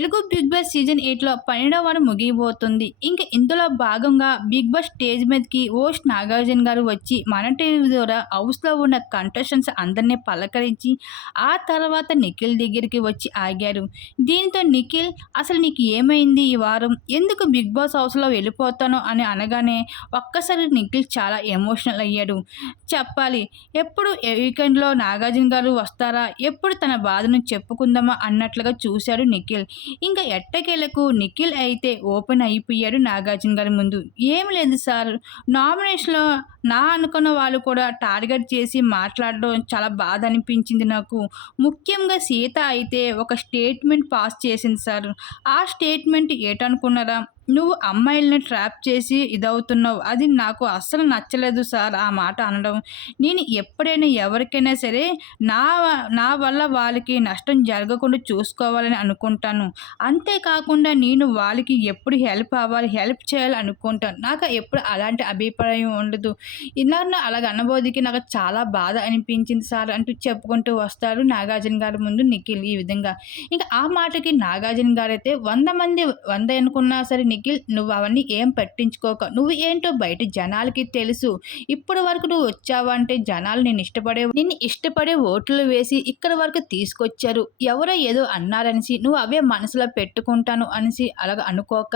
Telugu big boss season ఎయిట్లో పన్నెండవ వారం ముగియబోతుంది. ఇంకా ఇందులో భాగంగా బిగ్ బాస్ స్టేజ్ మీదకి ఓస్ట్ నాగార్జున గారు వచ్చి మన టీవీ ద్వారా హౌస్లో ఉన్న కంటెస్టెంట్స్ అందరినీ పలకరించి ఆ తర్వాత నిఖిల్ దగ్గరికి వచ్చి ఆగారు. దీంతో నిఖిల్ అసలు నీకు ఏమైంది ఈ వారం? ఎందుకు బిగ్ బాస్ హౌస్లో వెళ్ళిపోతాను? అని అనగానే ఒక్కసారి నిఖిల్ చాలా ఎమోషనల్ అయ్యాడు. చెప్పాలి ఎప్పుడు వీకెండ్లో నాగార్జున గారు వస్తారా? ఎప్పుడు తన బాధను చెప్పుకుందామా? అన్నట్లుగా చూశాడు నిఖిల్. ఇంకా ఎట్టకేలకు నిఖిల్ అయితే ఓపెన్ అయిపోయాడు నాగార్జున గారి ముందు. ఏం లేదు సార్ నామినేషన్లో నా అనుకున్న వాళ్ళు కూడా టార్గెట్ చేసి మాట్లాడడం చాలా బాధ అనిపించింది నాకు. ముఖ్యంగా సీత అయితే ఒక స్టేట్మెంట్ పాస్ చేసింది సార్. ఆ స్టేట్మెంట్ ఏటనుకున్నారా? నువ్వు అమ్మాయిల్ని ట్రాప్ చేసి ఇదవుతున్నావు. అది నాకు అస్సలు నచ్చలేదు సార్ ఆ మాట అనడం. నేను ఎప్పుడైనా ఎవరికైనా సరే నా నా వల్ల వాళ్ళకి నష్టం జరగకుండా చూసుకోవాలని అనుకుంటాను. అంతేకాకుండా నేను వాళ్ళకి ఎప్పుడు హెల్ప్ అవ్వాలి హెల్ప్ చేయాలి అనుకుంటాను. నాకు ఎప్పుడు అలాంటి అభిప్రాయం ఉండదు. ఇలా అలాగ అనబోదికి నాకు చాలా బాధ అనిపించింది సార్ అంటూ చెప్పుకుంటూ వస్తారు నాగార్జున గారి ముందు నిఖిల్ ఈ విధంగా. ఇంకా ఆ మాటకి నాగార్జున గారు అయితే వంద మంది వంద అనుకున్నా సరే నిఖిల్ నువ్వు అవన్నీ ఏం పట్టించుకోక. నువ్వు ఏంటో బయట జనాలకి తెలుసు. ఇప్పటి వరకు నువ్వు వచ్చావంటే జనాలు నేను ఇష్టపడే నిన్ను ఇష్టపడే ఓట్లు వేసి ఇక్కడ వరకు తీసుకొచ్చారు. ఎవరో ఏదో అన్నారనిసి నువ్వు అవే మనసులో పెట్టుకుంటాను అనేసి అలాగ అనుకోక.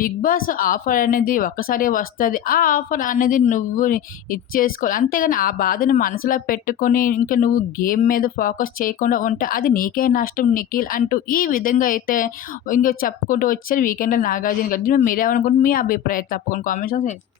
బిగ్ బాస్ ఆఫర్ అనేది ఒకసారి వస్తుంది. ఆ ఆఫర్ అనేది నువ్వు ఇచ్చేసుకోవాలి అంతేగాని ఆ బాధను మనసులో పెట్టుకొని ఇంకా నువ్వు గేమ్ మీద ఫోకస్ చేయకుండా ఉంటే అది నీకే నష్టం నిఖిల్ అంటూ ఈ విధంగా అయితే ఇంకా చెప్పుకుంటూ వచ్చారు వీకెండ్లో నాగార్జున करें जल्दी में मेरा और उनको मेरा अभिप्राय आपको कमेंट्स